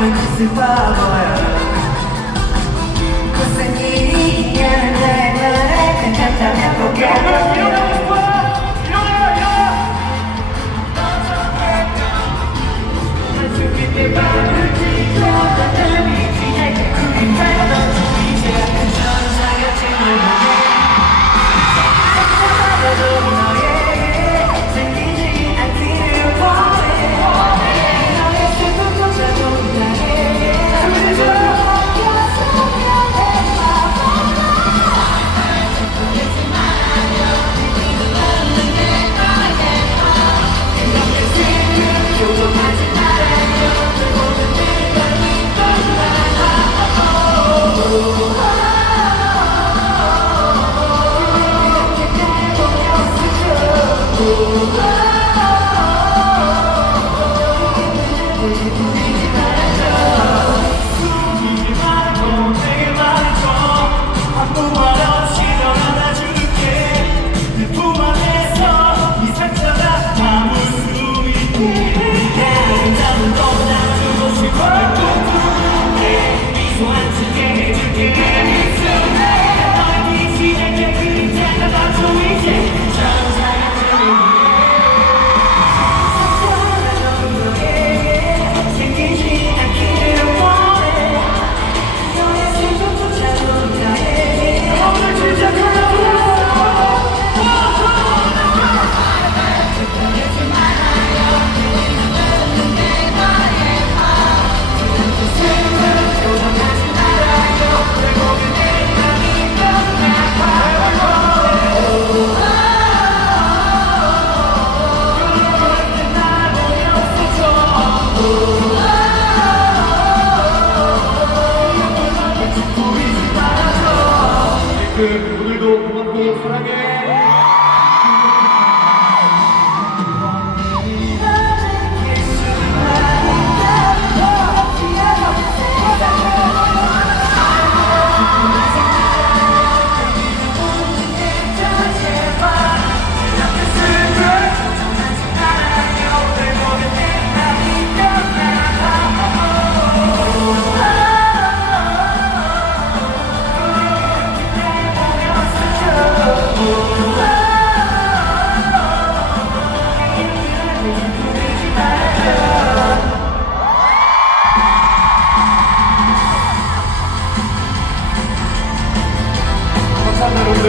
삶은 그슬 바보야 무슨 일이 있는 내 말에 괜찮다면 보게. you.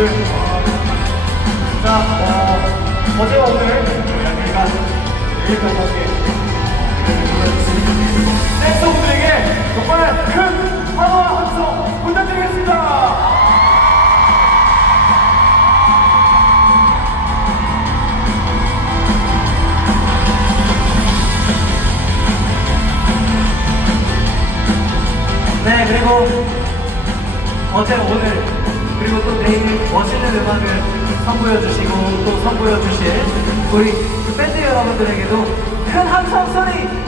여러분들 자 어, 어제와 오늘 저희가 여기까지 함께 댄서분들에게 정말 큰 환호와 함성 부탁드리겠습니다. 네, 그리고 어제 오늘 그리고 또 내일 멋있는 음악을 선보여 주시고 또 선보여 주실 우리 그 밴드 여러분들에게도 큰 함성 소리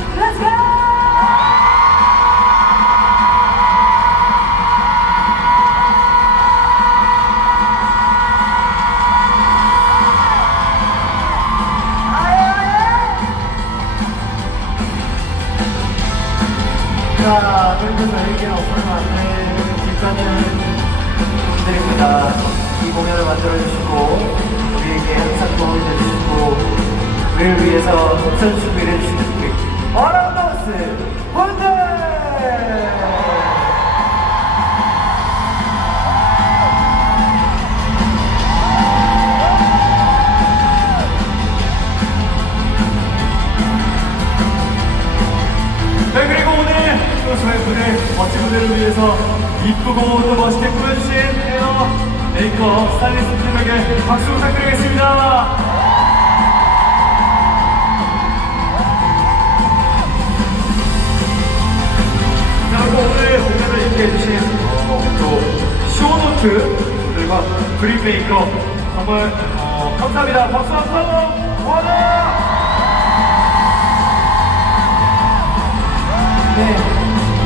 분들입니다. 이 공연을 만들어주시고, 우리에게 항상 도움이 되주시고, 우리를 위해서 우선 준비를 해주시는 우리 어라운더스 분들! 저희 무대 멋진 무대를 위해서 이쁘고 또 멋있게 꾸며주신 메이크업 스타일리스트 팀에게 박수 부탁드리겠습니다. 자 오늘 공연을 이렇게 해주신 어, 또 쇼노트 분들과 그린 메이크업 정말 어, 감사합니다. 박수 한번 원하 네,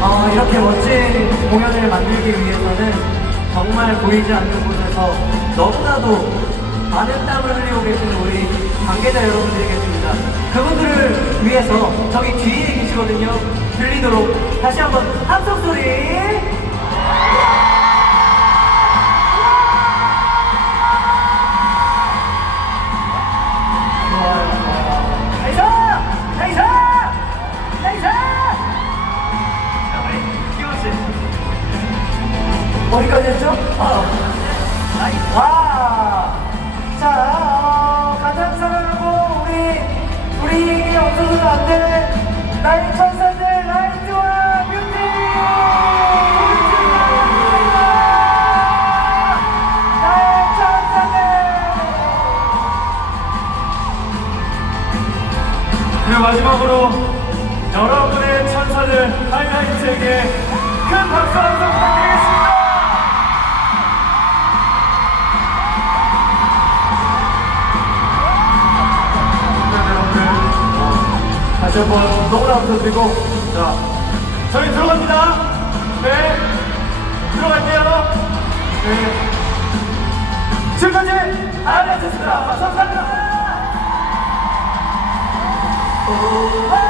어, 이렇게 멋진 공연을 만들기 위해서는 정말 보이지 않는 곳에서 너무나도 많은 땀을 흘리고 계시는 우리 관계자 여러분들이 계십니다. 그분들을 위해서 저기 뒤에 계시거든요. 들리도록 다시 한번 함성 소리. 다시 한번 너무나 감사드리고 자 저희 들어갑니다. 네 들어갈게요. 네 지금까지 하이라이트였습니다. 감사합니다. 오,